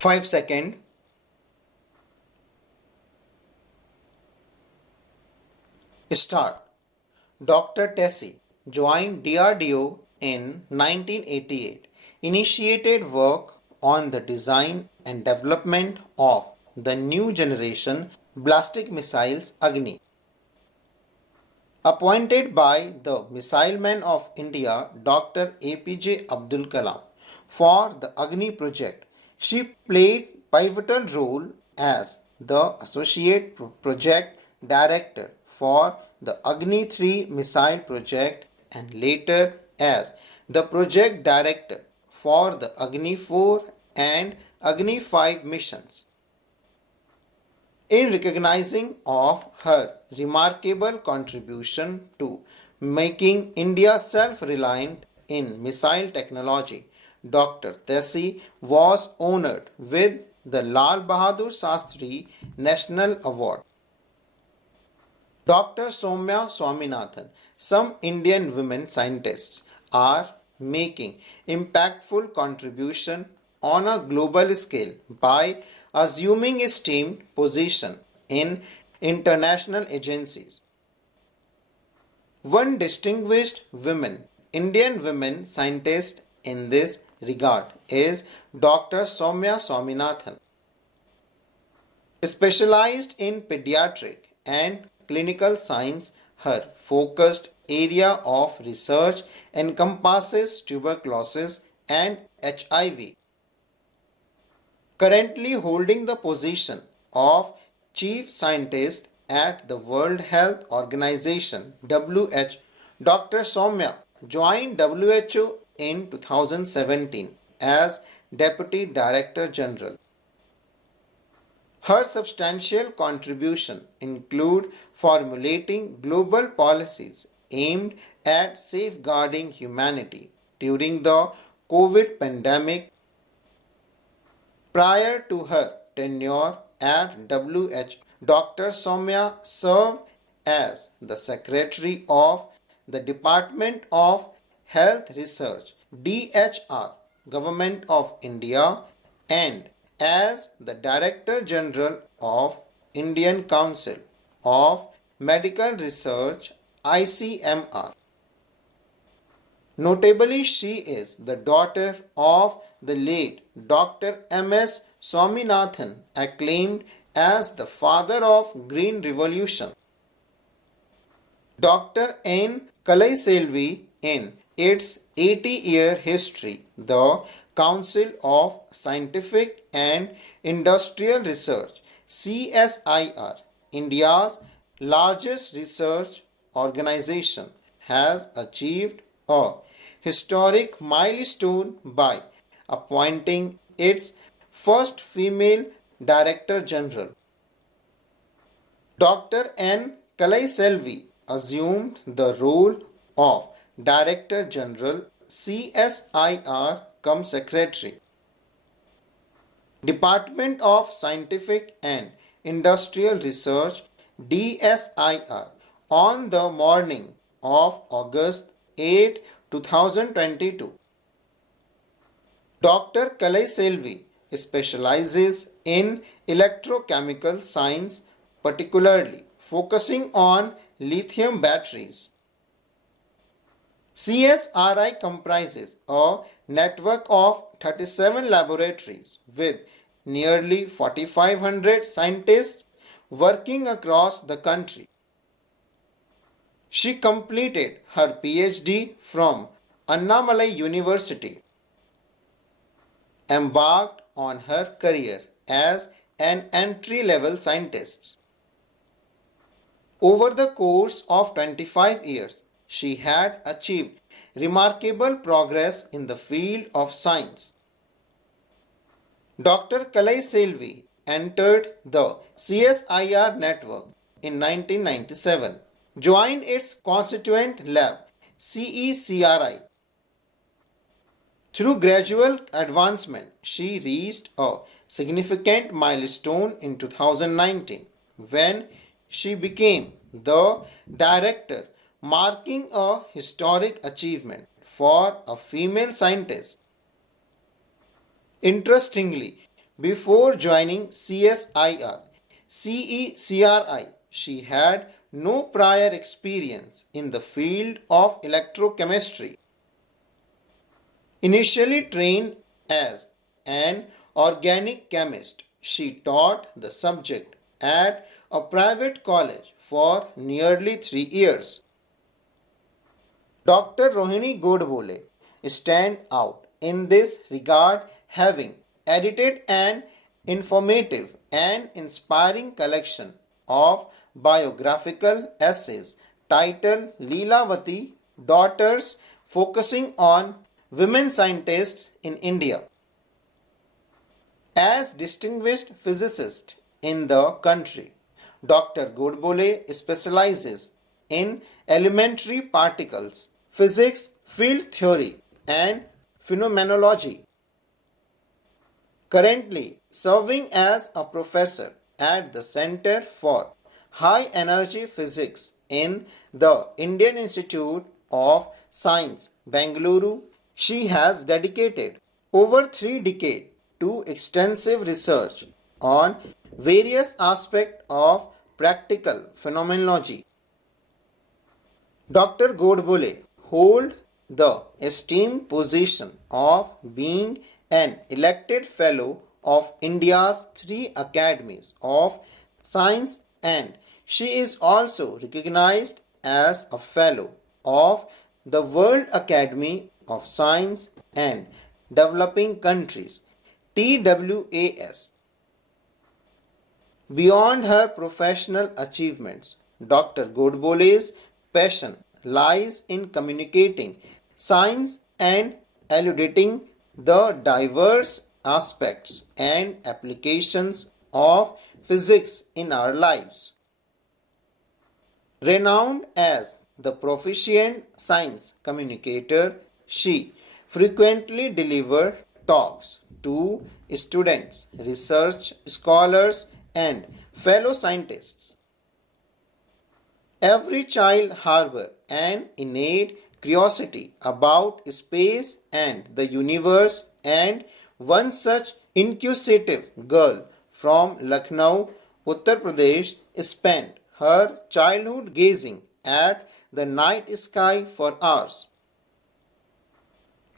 5 seconds. Start. Dr. Tessie joined DRDO in 1988, initiated work on the design and development of the new generation ballistic missiles Agni. Appointed by the Missile Man of India Dr. APJ Abdul Kalam for the Agni project, she played pivotal role as the Associate Project Director for the Agni 3 missile project and later as the Project Director for the Agni 4 and Agni 5 missions. In recognizing of her remarkable contribution to making India self-reliant in missile technology, Dr. Tessie was honored with the Lal Bahadur Shastri National Award. Dr. Soumya Swaminathan, some Indian women scientists are making impactful contribution on a global scale by assuming esteemed position in international agencies. One distinguished Indian women scientist in this regard is Dr. Soumya Swaminathan. Specialized in pediatric and clinical science, her focused area of research encompasses tuberculosis and HIV. Currently holding the position of Chief Scientist at the World Health Organization (WHO), Dr. Soumya joined WHO in 2017 as Deputy Director General. Her substantial contribution include formulating global policies aimed at safeguarding humanity during the COVID pandemic. Prior to her tenure at WHO, Dr. Soumya served as the Secretary of the Department of Health Research (DHR), Government of India, and as the Director General of Indian Council of Medical Research (ICMR). Notably, she is the daughter of the late Dr. M.S. Swaminathan, acclaimed as the father of Green Revolution. Dr. N. Kalaiselvi, in its 80-year history, the Council of Scientific and Industrial Research (CSIR), India's largest research organization, has achieved a historic milestone by appointing its first female Director General. Dr. N. Kalaiselvi assumed the role of Director General CSIR cum Secretary, Department of Scientific and Industrial Research DSIR on the morning of August 8, 2022. Dr. Kalaiselvi specializes in electrochemical science, particularly focusing on lithium batteries. CSRI comprises a network of 37 laboratories with nearly 4,500 scientists working across the country. She completed her PhD from Annamalai University, embarked on her career as an entry-level scientist. Over the course of 25 years, she had achieved remarkable progress in the field of science. Dr. Kalaiselvi entered the CSIR network in 1997, joined its constituent lab CECRI. Through gradual advancement, she reached a significant milestone in 2019 when she became the director, marking a historic achievement for a female scientist. Interestingly, Before joining CECRI, she had no prior experience in the field of electrochemistry. Initially trained as an organic chemist, she taught the subject at a private college for nearly 3 years. Dr. Rohini Godbole stand out in this regard, having edited an informative and inspiring collection of biographical essays titled Leelavati Daughters, focusing on women scientists in India. As distinguished physicist in the country, Dr. Godbole specializes in elementary particles, physics, field theory, and phenomenology. Currently serving as a professor at the Center for High Energy Physics in the Indian Institute of Science, Bengaluru, she has dedicated over 3 decades to extensive research on various aspects of practical phenomenology. Dr. Godbole holds the esteemed position of being an elected fellow of India's 3 academies of science, and she is also recognized as a fellow of the World Academy of Science and Developing Countries TWAS. Beyond her professional achievements, Dr. Godbole's passion lies in communicating science and elucidating the diverse aspects and applications of physics in our lives. Renowned as the proficient science communicator, she frequently delivers talks to students, research scholars, and fellow scientists. Every child harbors an innate curiosity about space and the universe, and one such inquisitive girl from Lucknow, Uttar Pradesh, spent her childhood gazing at the night sky for hours.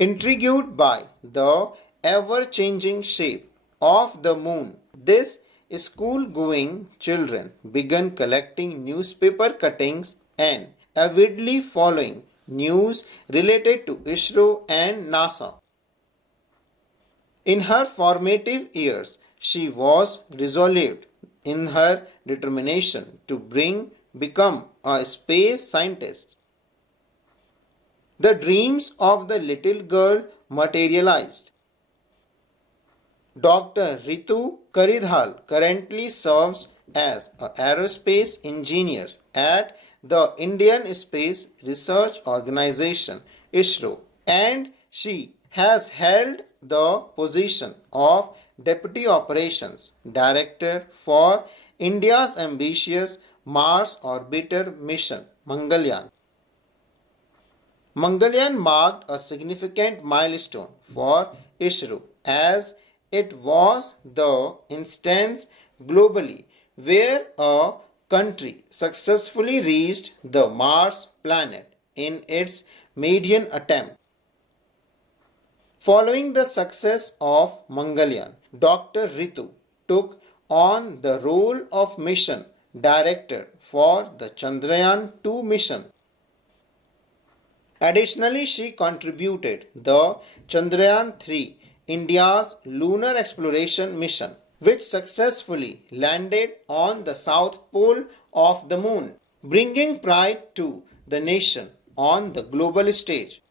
Intrigued by the ever-changing shape of the moon, this school-going children began collecting newspaper cuttings and avidly following news related to ISRO and NASA. In her formative years, she was resolute in her determination to become a space scientist. The dreams of the little girl materialized. Dr. Ritu Karidhal currently serves as an aerospace engineer at the Indian Space Research Organization ISRO, and she has held the position of Deputy Operations Director for India's ambitious Mars orbiter mission Mangalyaan. Mangalyaan marked a significant milestone for ISRO, as it was the instance globally where a country successfully reached the Mars planet in its maiden attempt. Following the success of Mangalyaan, Dr. Ritu took on the role of mission director for the Chandrayaan 2 mission. Additionally, she contributed the Chandrayaan 3, India's lunar exploration mission, which successfully landed on the south pole of the moon, bringing pride to the nation on the global stage.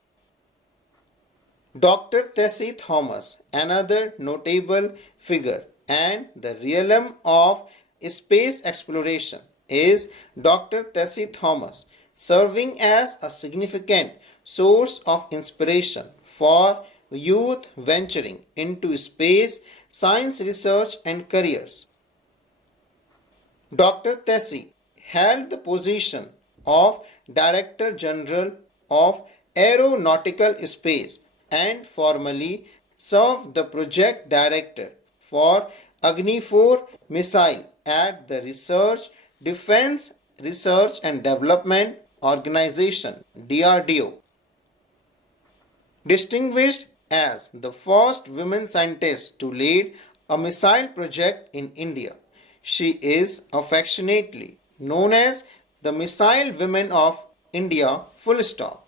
Dr. Tessie Thomas, another notable figure in the realm of space exploration, is Dr. Tessie Thomas, serving as a significant source of inspiration for youth venturing into space science research and careers. Dr. Tessie held the position of Director General of Aeronautical Space and formerly served the project director for Agni 4 missile at the Defense Research and Development Organization DRDO. Distinguished as the first woman scientist to lead a missile project in India, she is affectionately known as the Missile Women of India full stop.